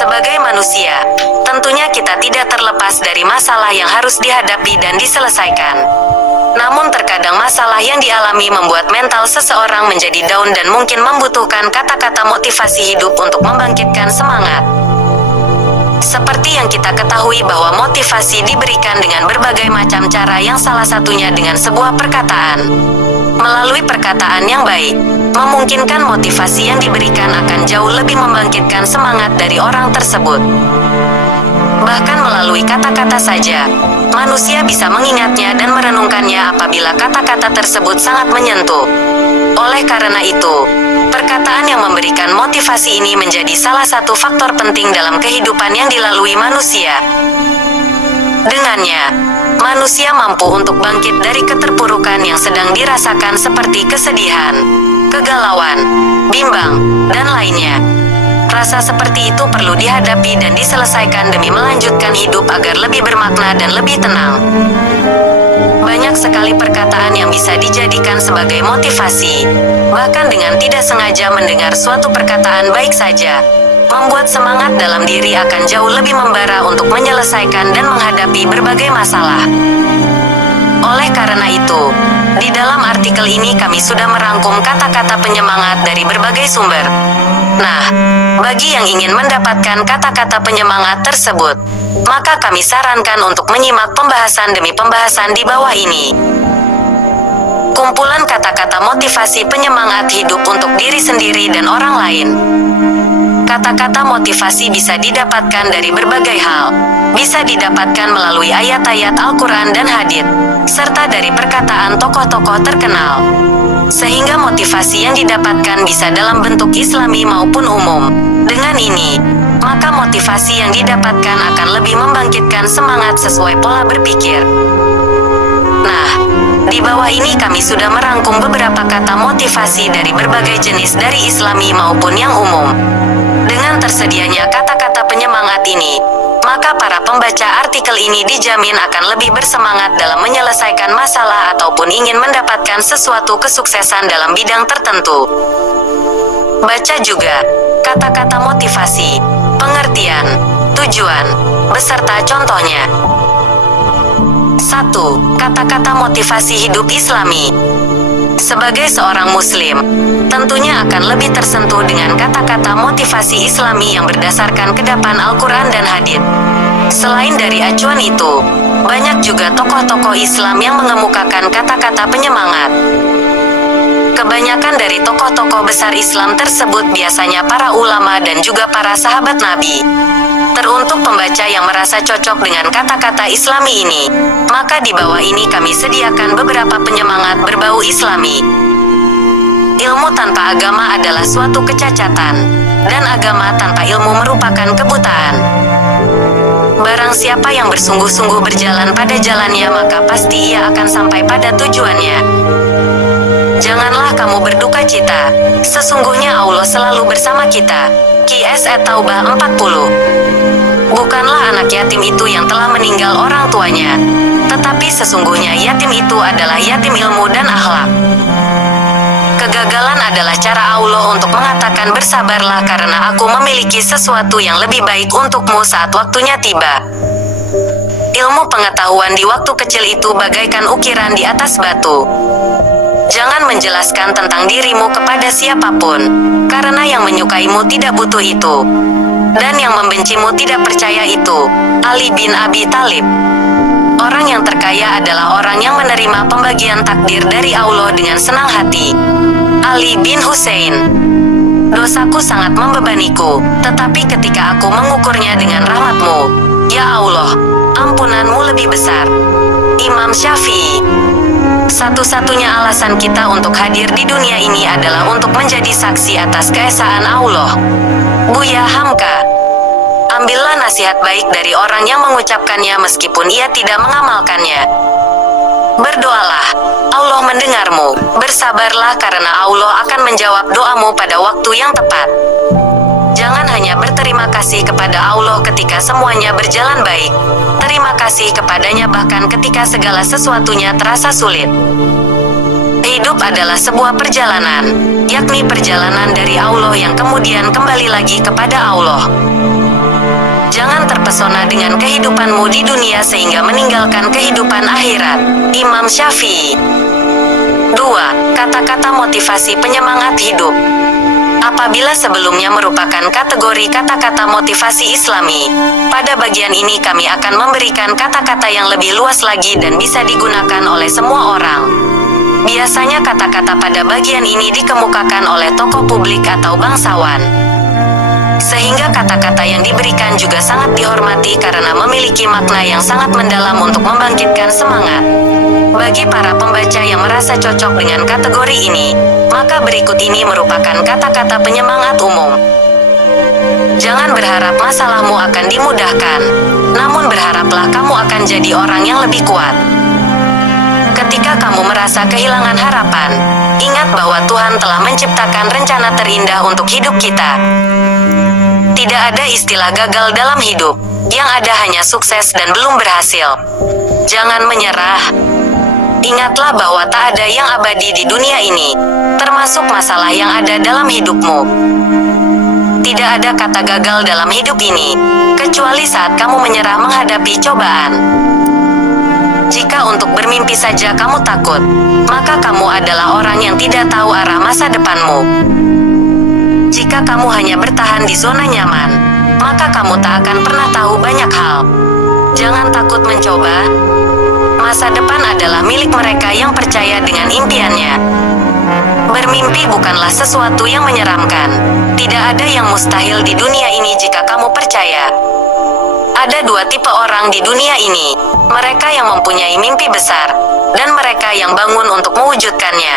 Sebagai manusia, tentunya kita tidak terlepas dari masalah yang harus dihadapi dan diselesaikan. Namun terkadang masalah yang dialami membuat mental seseorang menjadi down dan mungkin membutuhkan kata-kata motivasi hidup untuk membangkitkan semangat. Seperti yang kita ketahui bahwa motivasi diberikan dengan berbagai macam cara, yang salah satunya dengan sebuah perkataan. Melalui perkataan yang baik, memungkinkan motivasi yang diberikan akan jauh lebih membangkitkan semangat dari orang tersebut. Bahkan melalui kata-kata saja, manusia bisa mengingatnya dan merenungkannya apabila kata-kata tersebut sangat menyentuh. Oleh karena itu, perkataan yang memberikan motivasi ini menjadi salah satu faktor penting dalam kehidupan yang dilalui manusia. Dengannya, manusia mampu untuk bangkit dari keterpurukan yang sedang dirasakan seperti kesedihan, kegalauan, bimbang, dan lainnya. Rasa seperti itu perlu dihadapi dan diselesaikan demi melanjutkan hidup agar lebih bermakna dan lebih tenang. Banyak sekali perkataan yang bisa dijadikan sebagai motivasi. Bahkan dengan tidak sengaja mendengar suatu perkataan baik saja, membuat semangat dalam diri akan jauh lebih membara untuk menyelesaikan dan menghadapi berbagai masalah. Oleh karena itu, di dalam artikel ini kami sudah merangkum kata-kata penyemangat dari berbagai sumber. Nah, bagi yang ingin mendapatkan kata-kata penyemangat tersebut, maka kami sarankan untuk menyimak pembahasan demi pembahasan di bawah ini. Kumpulan kata-kata motivasi penyemangat hidup untuk diri sendiri dan orang lain. Kata-kata motivasi bisa didapatkan dari berbagai hal. Bisa didapatkan melalui ayat-ayat Al-Quran dan hadits, serta dari perkataan tokoh-tokoh terkenal. Sehingga motivasi yang didapatkan bisa dalam bentuk Islami maupun umum. Dengan ini, maka motivasi yang didapatkan akan lebih membangkitkan semangat sesuai pola berpikir. Nah, di bawah ini kami sudah merangkum beberapa kata motivasi dari berbagai jenis dari Islami maupun yang umum. Dengan tersedianya kata-kata penyemangat ini, maka para pembaca artikel ini dijamin akan lebih bersemangat dalam menyelesaikan masalah ataupun ingin mendapatkan sesuatu kesuksesan dalam bidang tertentu. Baca juga kata-kata motivasi, pengertian, tujuan, beserta contohnya. 1. Kata-kata motivasi hidup Islami. Sebagai seorang muslim, tentunya akan lebih tersentuh dengan kata-kata motivasi Islami yang berdasarkan kedapan Al-Quran dan hadits. Selain dari acuan itu, banyak juga tokoh-tokoh Islam yang mengemukakan kata-kata penyemangat. Kebanyakan dari tokoh-tokoh besar Islam tersebut biasanya para ulama dan juga para sahabat Nabi. Teruntuk pembaca yang merasa cocok dengan kata-kata Islami ini, maka di bawah ini kami sediakan beberapa penyemangat berbau Islami. Ilmu tanpa agama adalah suatu kecacatan, dan agama tanpa ilmu merupakan kebutaan. Barang siapa yang bersungguh-sungguh berjalan pada jalannya, maka pasti ia akan sampai pada tujuannya. Janganlah kamu berduka cita, sesungguhnya Allah selalu bersama kita. Qs At-Taubah 40. Bukanlah anak yatim itu yang telah meninggal orang tuanya, tetapi sesungguhnya yatim itu adalah yatim ilmu dan akhlak. Kegagalan adalah cara Allah untuk mengatakan bersabarlah karena aku memiliki sesuatu yang lebih baik untukmu saat waktunya tiba. Ilmu pengetahuan di waktu kecil itu bagaikan ukiran di atas batu. Jangan menjelaskan tentang dirimu kepada siapapun, karena yang menyukaimu tidak butuh itu, dan yang membencimu tidak percaya itu. Ali bin Abi Thalib. Orang yang terkaya adalah orang yang menerima pembagian takdir dari Allah dengan senang hati. Ali bin Husain. Dosaku sangat membebaniku, tetapi ketika aku mengukurnya dengan rahmat-Mu, ya Allah, ampunanmu lebih besar. Imam Syafi'i. Satu-satunya alasan kita untuk hadir di dunia ini adalah untuk menjadi saksi atas keesaan Allah. Buya Hamka. Ambillah nasihat baik dari orang yang mengucapkannya meskipun ia tidak mengamalkannya. Berdoalah, Allah mendengarmu. Bersabarlah karena Allah akan menjawab doamu pada waktu yang tepat. Jangan hanya berterima kasih kepada Allah ketika semuanya berjalan baik. Terima kasih kepadanya bahkan ketika segala sesuatunya terasa sulit. Hidup adalah sebuah perjalanan, yakni perjalanan dari Allah yang kemudian kembali lagi kepada Allah. terpesona dengan kehidupanmu di dunia sehingga meninggalkan kehidupan akhirat. Imam Syafi'i. 2. Kata-kata motivasi penyemangat hidup. Apabila sebelumnya merupakan kategori kata-kata motivasi Islami, pada bagian ini kami akan memberikan kata-kata yang lebih luas lagi dan bisa digunakan oleh semua orang. Biasanya kata-kata pada bagian ini dikemukakan oleh tokoh publik atau bangsawan. Sehingga kata-kata yang diberikan juga sangat dihormati karena memiliki makna yang sangat mendalam untuk membangkitkan semangat. Bagi para pembaca yang merasa cocok dengan kategori ini, maka berikut ini merupakan kata-kata penyemangat umum. Jangan berharap masalahmu akan dimudahkan, namun berharaplah kamu akan jadi orang yang lebih kuat. Ketika kamu merasa kehilangan harapan, ingat bahwa Tuhan telah menciptakan rencana terindah untuk hidup kita. Tidak ada istilah gagal dalam hidup, yang ada hanya sukses dan belum berhasil. Jangan menyerah. Ingatlah bahwa tak ada yang abadi di dunia ini, termasuk masalah yang ada dalam hidupmu. Tidak ada kata gagal dalam hidup ini, kecuali saat kamu menyerah menghadapi cobaan. Jika untuk bermimpi saja kamu takut, maka kamu adalah orang yang tidak tahu arah masa depanmu. Jika kamu hanya bertahan di zona nyaman, maka kamu tak akan pernah tahu banyak hal. Jangan takut mencoba. Masa depan adalah milik mereka yang percaya dengan impiannya. Bermimpi bukanlah sesuatu yang menyeramkan. Tidak ada yang mustahil di dunia ini jika kamu percaya. Ada dua tipe orang di dunia ini, mereka yang mempunyai mimpi besar, dan mereka yang bangun untuk mewujudkannya.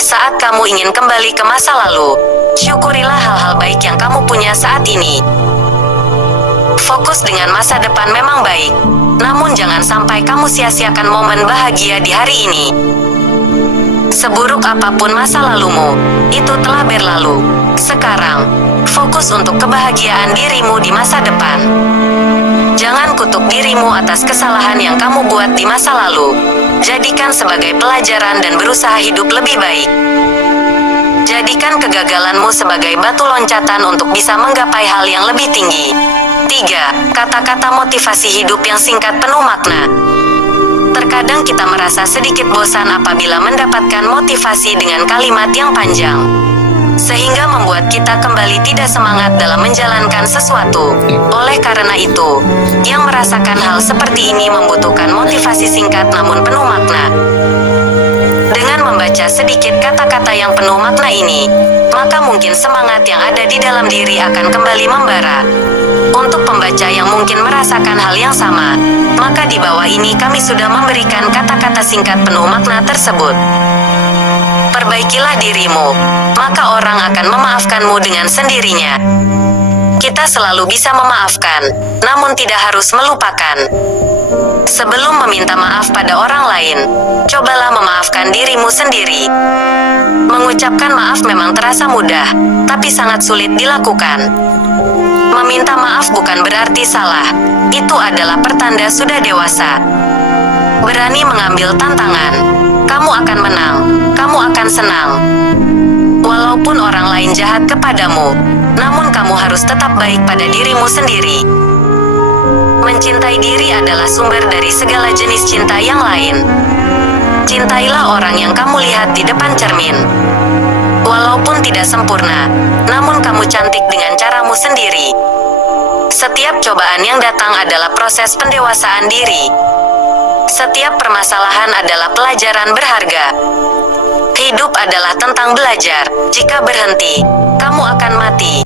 Saat kamu ingin kembali ke masa lalu, syukurilah hal-hal baik yang kamu punya saat ini. Fokus dengan masa depan memang baik, namun jangan sampai kamu sia-siakan momen bahagia di hari ini. Seburuk apapun masa lalumu, itu telah berlalu. Sekarang, fokus untuk kebahagiaan dirimu di masa depan. Jangan kutuk dirimu atas kesalahan yang kamu buat di masa lalu. Jadikan sebagai pelajaran dan berusaha hidup lebih baik. Jadikan kegagalanmu sebagai batu loncatan untuk bisa menggapai hal yang lebih tinggi. 3. Kata-kata motivasi hidup yang singkat penuh makna. Terkadang kita merasa sedikit bosan apabila mendapatkan motivasi dengan kalimat yang panjang, sehingga membuat kita kembali tidak semangat dalam menjalankan sesuatu. Oleh karena itu, yang merasakan hal seperti ini membutuhkan motivasi singkat namun penuh makna. Dengan membaca sedikit kata-kata yang penuh makna ini, maka mungkin semangat yang ada di dalam diri akan kembali membara. Untuk pembaca yang mungkin merasakan hal yang sama, maka di bawah ini kami sudah memberikan kata-kata singkat penuh makna tersebut. Perbaikilah dirimu, maka orang akan memaafkanmu dengan sendirinya. Kita selalu bisa memaafkan, namun tidak harus melupakan. Sebelum meminta maaf pada orang lain, cobalah memaafkan dirimu sendiri. Mengucapkan maaf memang terasa mudah, tapi sangat sulit dilakukan. Meminta maaf bukan berarti salah, itu adalah pertanda sudah dewasa. Berani mengambil tantangan, kamu akan menang, kamu akan senang. Walaupun orang lain jahat kepadamu, namun kamu harus tetap baik pada dirimu sendiri. Mencintai diri adalah sumber dari segala jenis cinta yang lain. Cintailah orang yang kamu lihat di depan cermin. Walaupun tidak sempurna, namun kamu cantik dengan caramu sendiri. Setiap cobaan yang datang adalah proses pendewasaan diri. Setiap permasalahan adalah pelajaran berharga. Hidup adalah tentang belajar. Jika berhenti, kamu akan mati.